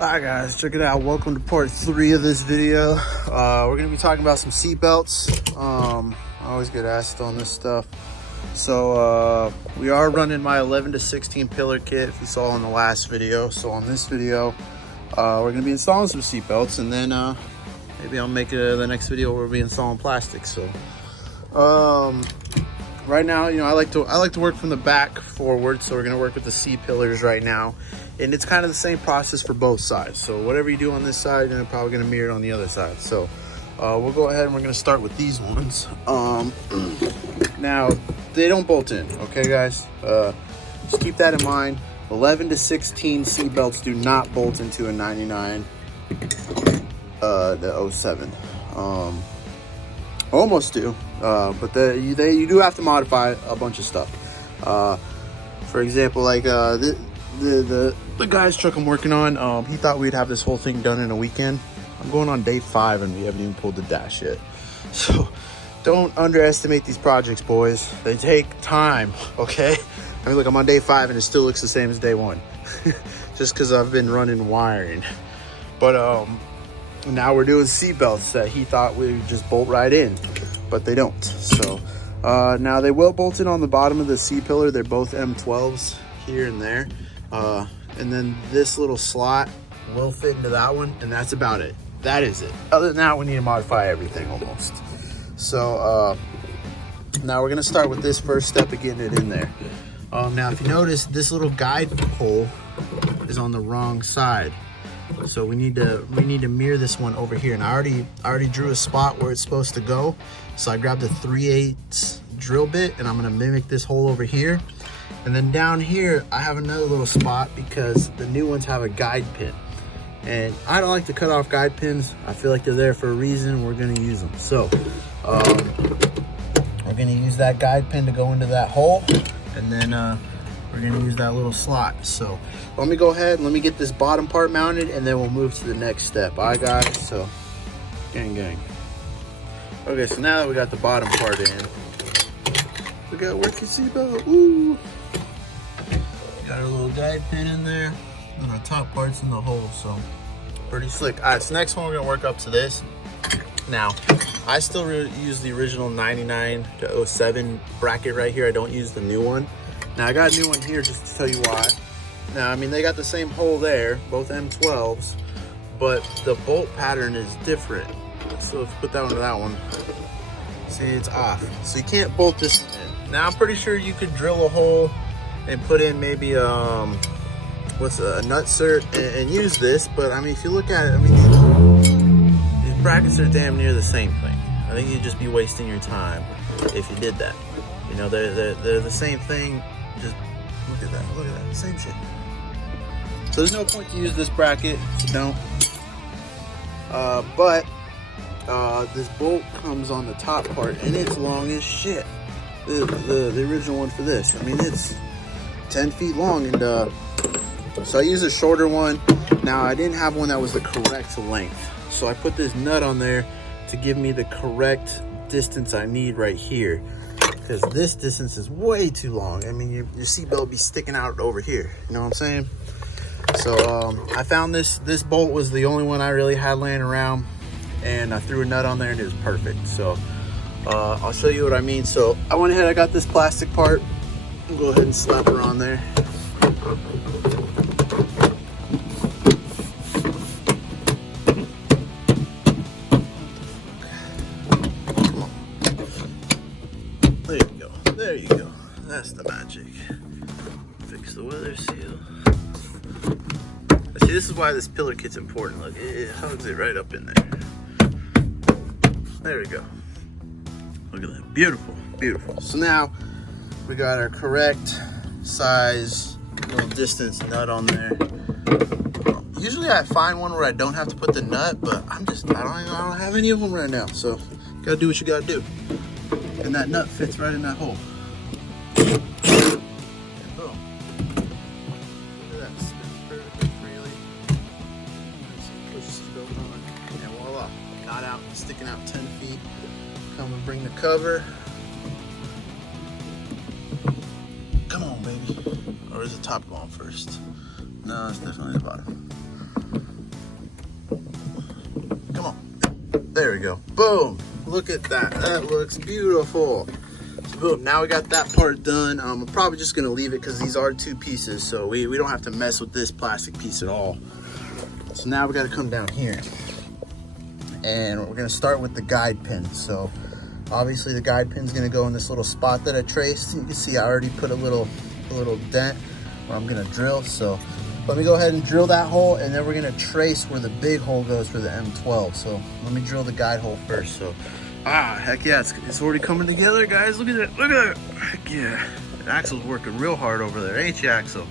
Alright guys, check it out. Welcome to part 3 of this video. We're going to be talking about some seat belts. I always get asked on this stuff. So we are running my 11 to 16 pillar kit, if you saw in the last video. So on this video, we're going to be installing some seat belts, and then maybe I'll make the next video where we'll be installing plastic. So right now, I like to work from the back forward, so we're going to work with the C-pillars right now. And it's kind of the same process for both sides. So whatever you do on this side, you're probably going to mirror it on the other side. So we'll go ahead and we're going to start with these ones. Now, they don't bolt in, okay, guys? Just keep that in mind. 11 to 16 seat belts do not bolt into a 99 the 07. Almost do, but you do have to modify a bunch of stuff. For example, like the guy's truck I'm working on, he thought we'd have this whole thing done in a weekend. I'm going on day 5 and we haven't even pulled the dash yet. So don't underestimate these projects, boys. They take time, okay? I mean, look, I'm on day 5 and it still looks the same as day 1. Just because I've been running wiring. But now we're doing seat belts that he thought we would just bolt right in, but they don't. So now they will bolt in on the bottom of the C-pillar. They're both M12s here and there. And then this little slot will fit into that one, and that's about it. That is it. Other than that, we need to modify everything almost. So now we're gonna start with this first step of getting it in there. Now if you notice, this little guide pole is on the wrong side. So we need to mirror this one over here. And I already drew a spot where it's supposed to go. So I grabbed a 3/8 drill bit and I'm gonna mimic this hole over here. And then down here, I have another little spot because the new ones have a guide pin. And I don't like to cut off guide pins. I feel like they're there for a reason. We're gonna use them. So we're gonna use that guide pin to go into that hole. And then we're gonna use that little slot. So let me go ahead and let me get this bottom part mounted, and then we'll move to the next step. All right, guys, so gang. Okay, so now that we got the bottom part in, we got working seatbelt. Ooh. Got our little guide pin in there, and our top part's in the hole, so pretty slick. All right, so next one we're gonna work up to this. Now, I still use the original 99 to 07 bracket right here. I don't use the new one. Now, I got a new one here just to tell you why. Now, I mean, they got the same hole there, both M12s, but the bolt pattern is different. So let's put that one to that one. See, it's off. So you can't bolt this in. Now, I'm pretty sure you could drill a hole and put in maybe a nut cert and use this, but I mean, if you look at it, I mean, these brackets are damn near the same thing. I think you'd just be wasting your time if you did that. You know, they're the same thing. Just look at that, same shit. So there's no point to use this bracket, so don't. But this bolt comes on the top part, and it's long as shit. The original one for this, I mean, it's 10 feet long, and so I use a shorter one. Now, I didn't have one that was the correct length, so I put this nut on there to give me the correct distance I need right here, because this distance is way too long. I mean, your seatbelt will be sticking out over here, you know what I'm saying? So I found this bolt was the only one I really had laying around, and I threw a nut on there and it was perfect. So I'll show you what I mean. So I went ahead, I got this plastic part. I'll go ahead and slap her on there. Come on. There you go. That's the magic. Fix the weather seal. See, this is why this pillar kit's important. Look, it hugs it right up in there. There we go. Look at that. Beautiful, beautiful. So now we got our correct size, little distance nut on there. Usually I find one where I don't have to put the nut, but I don't have any of them right now. So you gotta do what you gotta do. And that nut fits right in that hole. And boom. Look at that, spins perfectly freely. Push this belt on, and voila, not out, sticking out 10 feet. Come and bring the cover. Come on, baby. Or is the top going first? No, it's definitely the bottom. go. Boom. Look at that. That looks beautiful. So boom, now we got that part done. I'm probably just gonna leave it because these are 2 pieces, so we don't have to mess with this plastic piece at all. So now we gotta come down here. And we're gonna start with the guide pin. So obviously the guide pin's gonna go in this little spot that I traced. You can see I already put a little dent where I'm gonna drill. So let me go ahead and drill that hole, and then we're gonna trace where the big hole goes for the M12. So let me drill the guide hole first. So, heck yeah, it's already coming together, guys. Look at that, look at that. Heck yeah. Axel's working real hard over there, ain't you, Axel?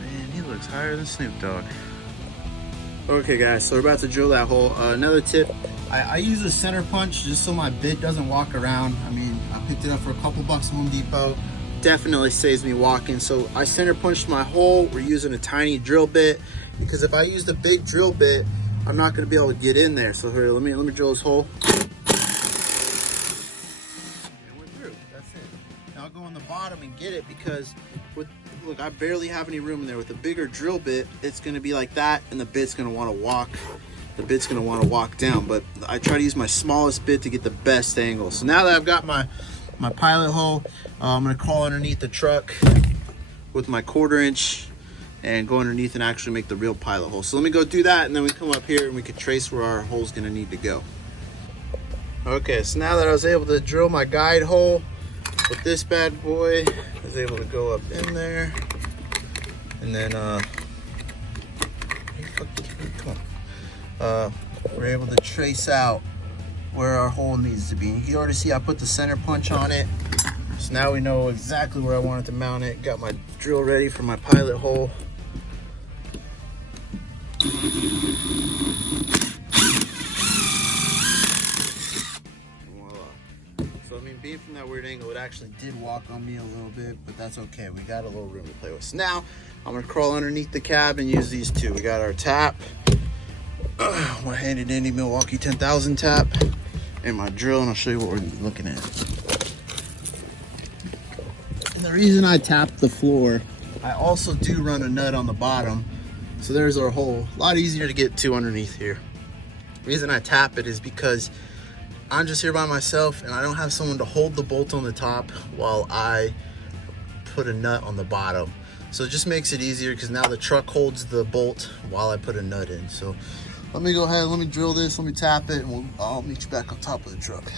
Man, he looks higher than Snoop Dogg. Okay guys, so we're about to drill that hole. Another tip, I use a center punch just so my bit doesn't walk around. I mean, I picked it up for a couple bucks at Home Depot. Definitely saves me walking. So I center punched my hole. We're using a tiny drill bit because if I use the big drill bit, I'm not gonna be able to get in there. So here, let me drill this hole. And we're through, that's it. Now I'll go on the bottom and get it because look, I barely have any room in there. With a bigger drill bit, it's gonna be like that, and the bit's gonna wanna walk. The bit's gonna wanna walk down, but I try to use my smallest bit to get the best angle. So now that I've got my pilot hole, I'm gonna crawl underneath the truck with my 1/4 inch and go underneath and actually make the real pilot hole. So let me go do that, and then we come up here and we can trace where our hole's gonna need to go. Okay, so now that I was able to drill my guide hole with this bad boy, I was able to go up in there, and then we're able to trace out where our hole needs to be. You can already see I put the center punch on it, so now we know exactly where I wanted to mount it. Got my drill ready for my pilot hole. So I mean, being from that weird angle, it actually did walk on me a little bit, but that's okay. We got a little room to play with. So now I'm gonna crawl underneath the cab and use these 2. We got our tap, my handy dandy Milwaukee 10,000 tap, and my drill, and I'll show you what we're looking at. And the reason I tap the floor, I also do run a nut on the bottom. So there's our hole. A lot easier to get to underneath here. The reason I tap it is because I'm just here by myself and I don't have someone to hold the bolt on the top while I put a nut on the bottom. So it just makes it easier because now the truck holds the bolt while I put a nut in. So let me go ahead, let me drill this, let me tap it, and I'll meet you back on top of the truck.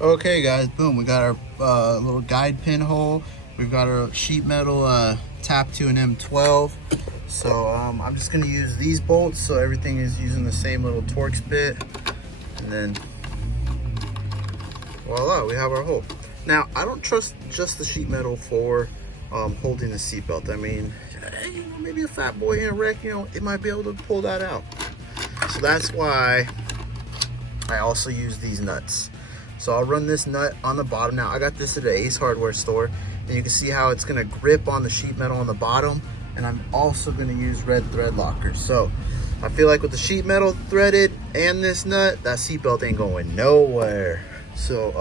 Okay guys, boom, we got our little guide pin hole. We've got our sheet metal tap to an M12. So I'm just gonna use these bolts so everything is using the same little Torx bit. And then voila, we have our hole. Now, I don't trust just the sheet metal for holding the seatbelt. I mean, you know, maybe a fat boy in a wreck, you know, it might be able to pull that out. So that's why I also use these nuts. So I'll run this nut on the bottom. Now, I got this at an Ace Hardware store, and you can see how it's gonna grip on the sheet metal on the bottom, and I'm also gonna use red thread lockers. So I feel like with the sheet metal threaded and this nut, that seatbelt ain't going nowhere. So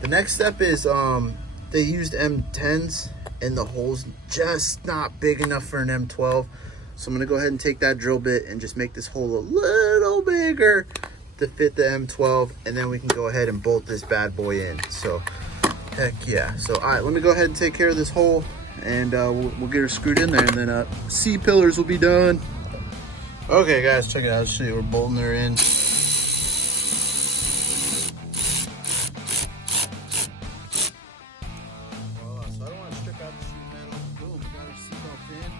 the next step is they used M10s and the hole's just not big enough for an M12. So I'm gonna go ahead and take that drill bit and just make this hole a little bigger to fit the M12, and then we can go ahead and bolt this bad boy in. So heck yeah. So all right, let me go ahead and take care of this hole, and we'll get her screwed in there, and then C-pillars will be done. Okay guys, check it out. I'll show you, we're bolting her in. So I don't want to strip out the sheet metal. Boom, we got our seatbelt in.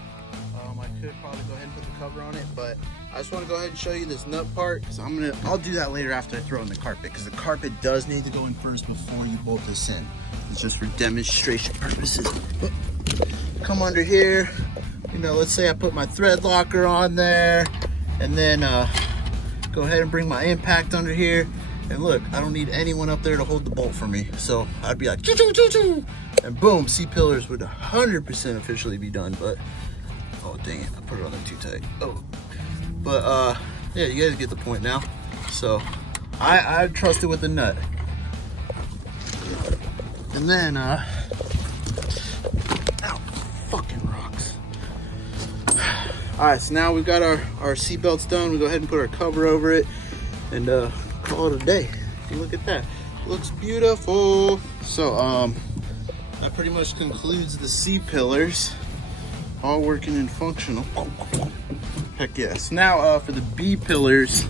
I could probably go ahead and put the cover on it, but I just want to go ahead and show you this nut part, because I'll do that later after I throw in the carpet, because the carpet does need to go in first before you bolt this in. It's just for demonstration purposes. Come under here, you know, let's say I put my thread locker on there, and then go ahead and bring my impact under here, and look, I don't need anyone up there to hold the bolt for me. So I'd be like, choo, choo, choo, choo, and boom, C-pillars would 100% officially be done. But oh dang it, I put it on there too tight. Oh, but yeah, you guys get the point now. So I trust it with the nut, and then ow, fucking rocks. All right, so now we've got our seat belts done. We go ahead and put our cover over it and call it a day. Look at that, looks beautiful. So that pretty much concludes the C-pillars, all working and functional. Heck yes. Now for the B-pillars,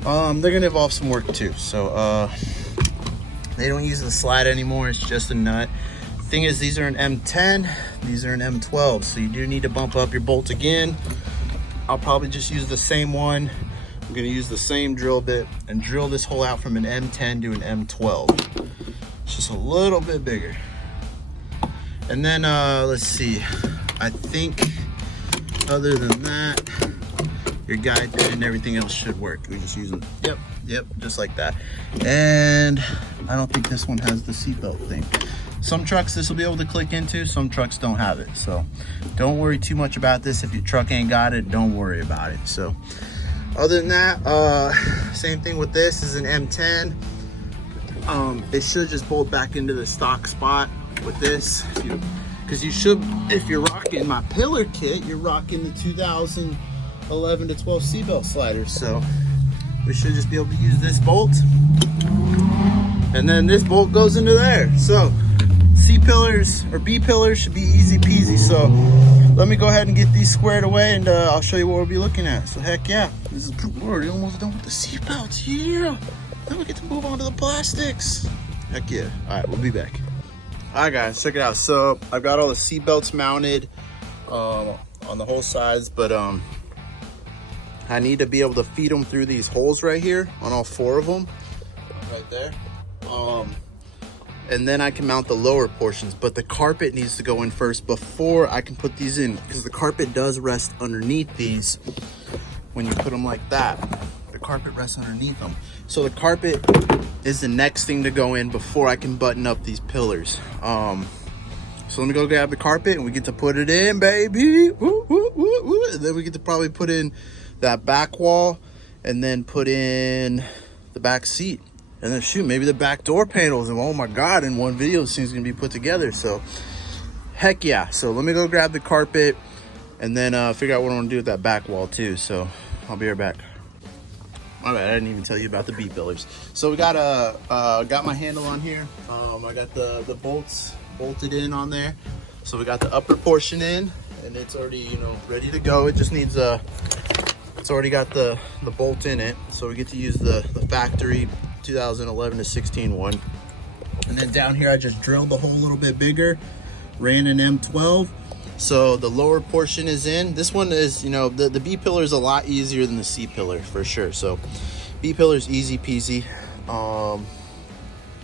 they're gonna involve some work too. So they don't use the slide anymore, it's just a nut. Thing is, these are an M10, these are an M12, so you do need to bump up your bolt again. I'll probably just use the same one. I'm gonna use the same drill bit and drill this hole out from an M10 to an M12. It's just a little bit bigger. And then let's see, I think other than that, your guide pin and everything else should work. We just use it, yep, just like that. And I don't think this one has the seatbelt thing. Some trucks this will be able to click into, some trucks don't have it. So don't worry too much about this. If your truck ain't got it, don't worry about it. So other than that, same thing with this. Is an M10. It should just bolt back into the stock spot with this, because you should, if you're rocking my pillar kit, you're rocking the 2011 to 12 seatbelt sliders. So we should just be able to use this bolt, and then this bolt goes into there. So C-pillars or B-pillars should be easy peasy. So let me go ahead and get these squared away, and I'll show you what we'll be looking at. So heck yeah, this is, we're already almost done with the seatbelts. Yeah, then we get to move on to the plastics. Heck yeah. All right, we'll be back. All right guys, check it out. So I've got all the seat belts mounted on the whole sides, but I need to be able to feed them through these holes right here on all 4 of them, right there. And then I can mount the lower portions, but the carpet needs to go in first before I can put these in, because the carpet does rest underneath these. When you put them like that, the carpet rests underneath them. So the carpet is the next thing to go in before I can button up these pillars. So let me go grab the carpet and we get to put it in, baby. Woo, woo, woo, woo. And then we get to probably put in that back wall, and then put in the back seat, and then shoot, maybe the back door panels. And oh my God, in one video this thing's gonna be put together. So heck yeah. So let me go grab the carpet and then figure out what I want to do with that back wall too. So I'll be right back. All right, I didn't even tell you about the B pillars. So we got got my handle on here. I got the bolts bolted in on there. So we got the upper portion in, and it's already, you know, ready to go. It just needs it's already got the bolt in it. So we get to use the factory 2011 to 16 one. And then down here, I just drilled the hole a little bit bigger, ran an M12. So the lower portion is in. This one is, you know, the B pillar is a lot easier than the C pillar for sure. So B pillar is easy peasy.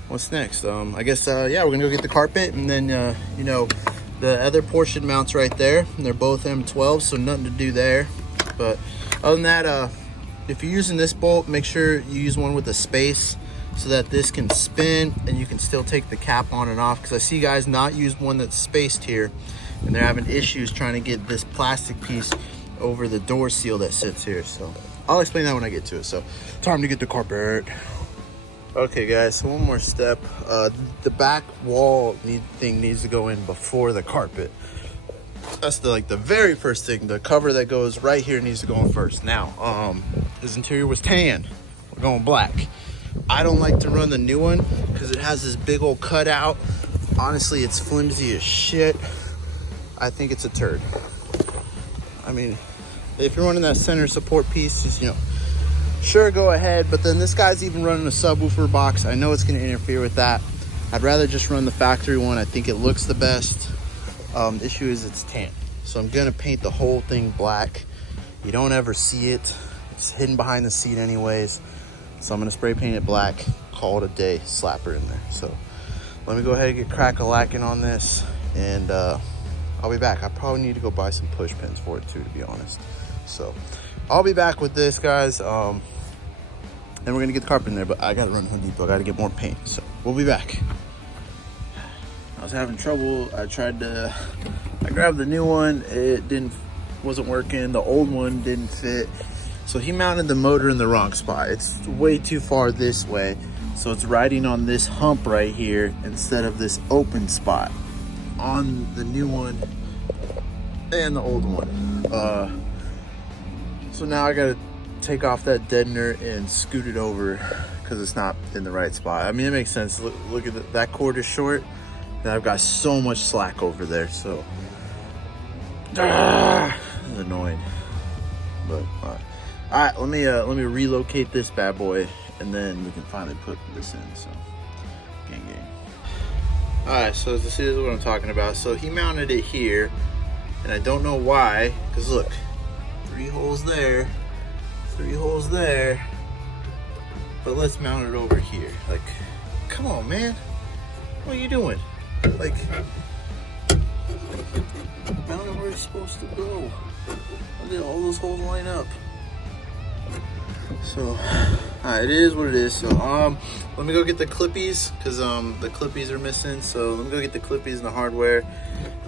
What's next? I guess, yeah, we're gonna go get the carpet, and then, you know, the other portion mounts right there, and they're both M12, so nothing to do there. But other than that, if you're using this bolt, make sure you use one with a space so that this can spin and you can still take the cap on and off, because I see guys not use one that's spaced here, and they're having issues trying to get this plastic piece over the door seal that sits here. So I'll explain that when I get to it. So time to get the carpet. Okay guys, so one more step. The back wall thing needs to go in before the carpet. That's the very first thing. The cover that goes right here needs to go in first. Now, this interior was tan. We're going black. I don't like to run the new one because it has this big old cutout. Honestly, it's flimsy as shit. I think it's a turd. I mean, if you're running that center support piece, just, you know, sure, go ahead. But then this guy's even running a subwoofer box. I know it's going to interfere with that. I'd rather just run the factory one. I think it looks the best. The issue is it's tan. So I'm going to paint the whole thing black. You don't ever see it. It's hidden behind the seat anyways. So I'm going to spray paint it black, call it a day, slap her in there. So let me go ahead and get crack-a-lacking on this, and I'll be back. I probably need to go buy some push pins for it too, to be honest. So I'll be back with this, guys. And we're gonna get the carpet in there, but I gotta run to Home Depot. I gotta get more paint, so we'll be back. I was having trouble. I grabbed the new one. It wasn't working. The old one didn't fit. So he mounted the motor in the wrong spot. It's way too far this way. So it's riding on this hump right here instead of this open spot on the new one and the old one. So now I gotta take off that deadener and scoot it over because it's not in the right spot. I mean, it makes sense. Look at that cord is short and I've got so much slack over there, so it's annoying. But all right, let me relocate this bad boy and then we can finally put this in. So gang. All right, so this is what I'm talking about. So he mounted it here and I don't know why, because look, 3 holes there, 3 holes there, but let's mount it over here. Like, come on, man, what are you doing? Like, mount it where it's supposed to go. Look at all those holes line up. So it is what it is. So let me go get the clippies, because the clippies are missing. So let me go get the clippies and the hardware,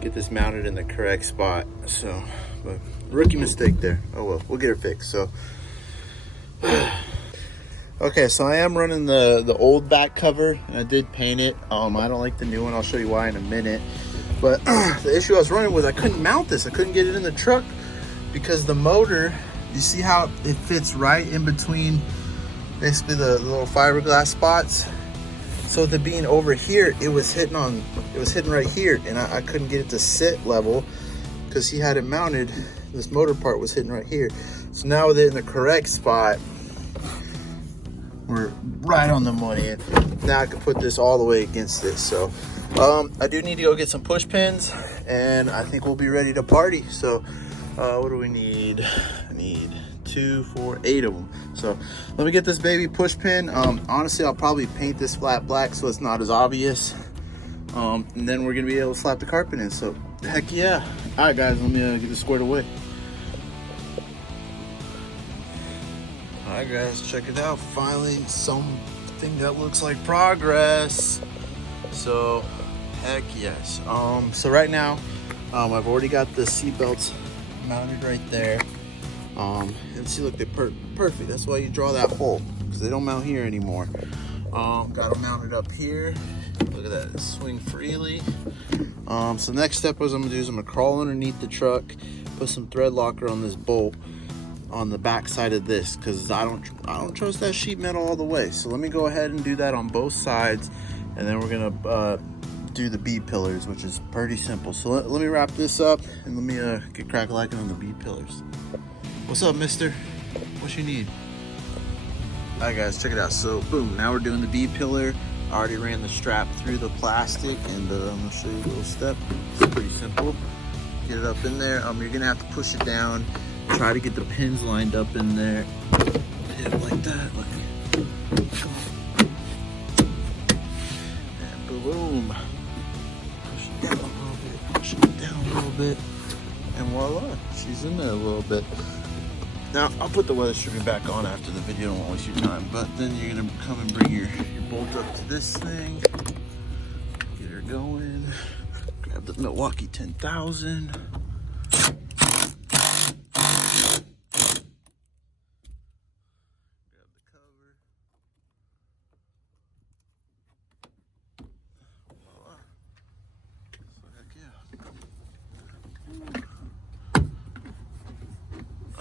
get this mounted in the correct spot. So, but rookie mistake there. Oh well, we'll get it fixed. So okay, so I am running the old back cover and I did paint it. I don't like the new one. I'll show you why in a minute. But the issue I was running was I couldn't mount this. I couldn't get it in the truck because the motor, you see how it fits right in between basically the little fiberglass spots. So the being over here, it was hitting right here, and I couldn't get it to sit level because he had it mounted. This motor part was hitting right here. So now with it in the correct spot, we're right on the money. And now I can put this all the way against it. So I do need to go get some push pins, and I think we'll be ready to party. So what do we need? I need 2, 4, 8 of them. So let me get this baby push pin. Honestly, I'll probably paint this flat black so it's not as obvious. And then we're gonna be able to slap the carpet in. So heck yeah. All right guys, let me get this squared away. All right guys, check it out. Finally something that looks like progress. So heck yes. So right now I've already got the seat belts mounted right there. And see, look, they're perfect. That's why you draw that hole, because they don't mount here anymore. Got them mounted up here. Look at that, swing freely. So next step was I'm gonna do is I'm gonna crawl underneath the truck, put some thread locker on this bolt on the back side of this, because I don't trust that sheet metal all the way. So let me go ahead and do that on both sides, and then we're gonna do the B pillars, which is pretty simple. So let me wrap this up and let me get crack-a-lacking on the B pillars. What's up, mister? What you need? All right guys, check it out. So boom, now we're doing the B pillar. I already ran the strap through the plastic, and I'm gonna show you a little step. It's pretty simple. Get it up in there. You're gonna have to push it down. Try to get the pins lined up in there. Hit it like that. Look. Come on. And boom. Push it down a little bit. Push it down a little bit. And voila, she's in there a little bit. Now, I'll put the weather stripping back on after the video, don't waste your time. But then you're gonna come and bring your bolt up to this thing. Get her going. Grab the Milwaukee 10,000. Grab the cover. Voila. So heck yeah.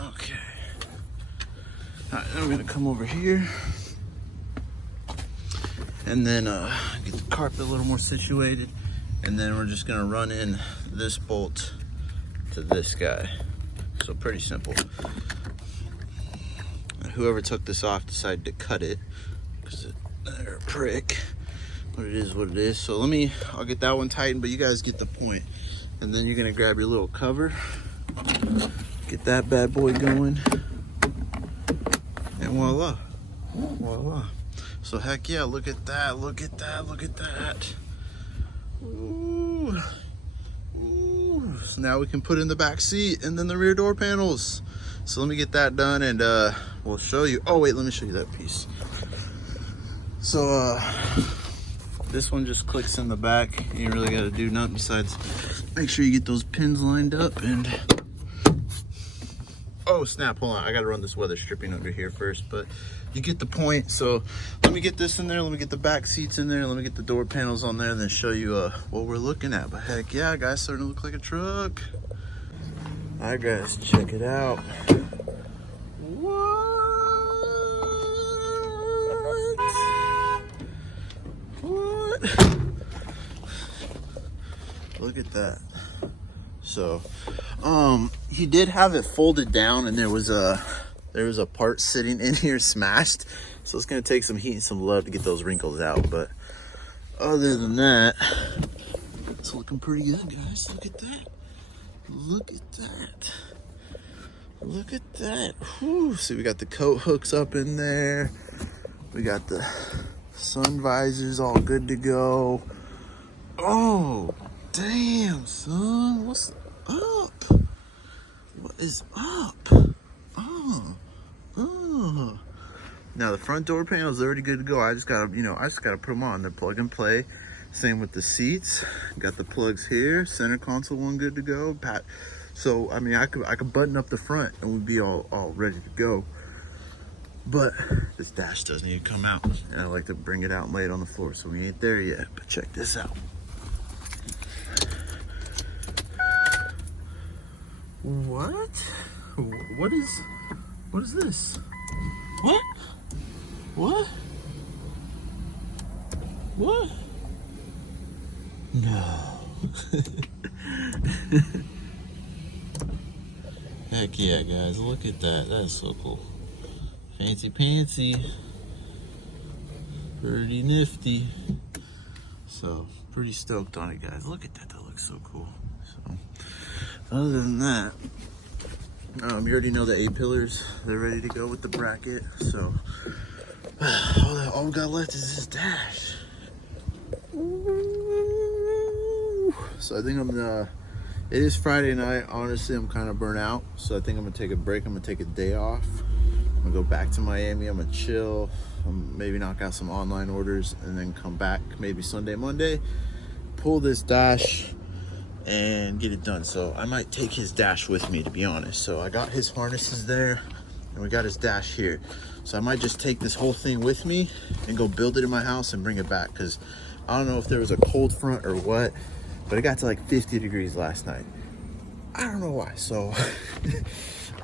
Okay. All right, then we're gonna come over here and then get the carpet a little more situated, and then we're just gonna run in this bolt to this guy. So pretty simple. Whoever took this off decided to cut it because they're a prick, but it is what it is. So I'll get that one tightened, but you guys get the point. And then you're gonna grab your little cover, get that bad boy going, and voila, voila. So heck yeah, look at that, look at that, look at that. Ooh. Ooh. So now we can put in the back seat and then the rear door panels. So let me get that done, and we'll show you. Oh wait, let me show you that piece. So this one just clicks in the back. You ain't really gotta do nothing besides make sure you get those pins lined up. And oh snap, hold on, I gotta run this weather stripping under here first, but you get the point. So let me get this in there, let me get the back seats in there, let me get the door panels on there, and then show you what we're looking at. But heck yeah, guys, starting to look like a truck. All right guys, check it out. What? Look at that. So, he did have it folded down, and there was a part sitting in here smashed. So it's gonna take some heat and some love to get those wrinkles out. But other than that, it's looking pretty good, guys. Look at that. Look at that. Look at that. Whew. So we got the coat hooks up in there. We got the sun visors all good to go. Oh, damn, son. What's up? What is up? Now the front door panel is already good to go. I just gotta put them on. They're plug and play. Same with the seats. Got the plugs here. Center console one good to go. So I mean, I could button up the front and we'd be all ready to go. But this dash does need to come out, and I like to bring it out and lay it on the floor. So we ain't there yet. But check this out. What? What is this? What? What? What? No. Heck yeah, guys. Look at that. That is so cool. Fancy pantsy. Pretty nifty. So, pretty stoked on it, guys. Look at that. That looks so cool. So, other than that, you already know the A-pillars. They're ready to go with the bracket. So, all we got left is this dash. So I think it is Friday night. Honestly, I'm kind of burnt out. So I think I'm gonna take a break. I'm gonna take a day off. I'm gonna go back to Miami. I'm gonna chill. Maybe knock out some online orders and then come back maybe Sunday, Monday, pull this dash and get it done. So I might take his dash with me, to be honest. So I got his harnesses there and we got his dash here. So I might just take this whole thing with me and go build it in my house and bring it back, because I don't know if there was a cold front or what, but it got to like 50 degrees last night. I don't know why. So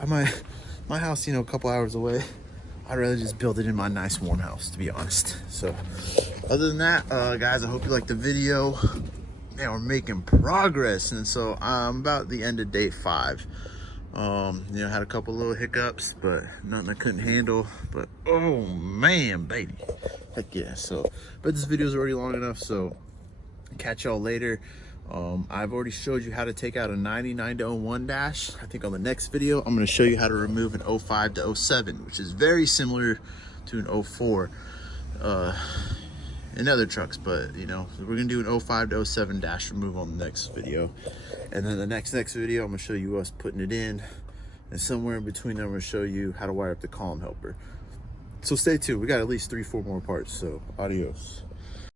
my house, a couple hours away. I'd rather just build it in my nice warm house, to be honest. So other than that, guys, I hope you liked the video. Man, we're making progress. And so I'm about the end of day 5. Had a couple little hiccups, but nothing I couldn't handle. But oh man, baby, heck yeah. So, but this video is already long enough, so catch y'all later. I've already showed you how to take out a 99 to 01 dash. I think on the next video, I'm going to show you how to remove an 05 to 07, which is very similar to an 04 in other trucks. But, we're going to do an 05 to 07 dash remove on the next video. And then the next video, I'm going to show you us putting it in. And somewhere in between there, I'm going to show you how to wire up the column helper. So stay tuned. We got at least 3-4 more parts. So adios.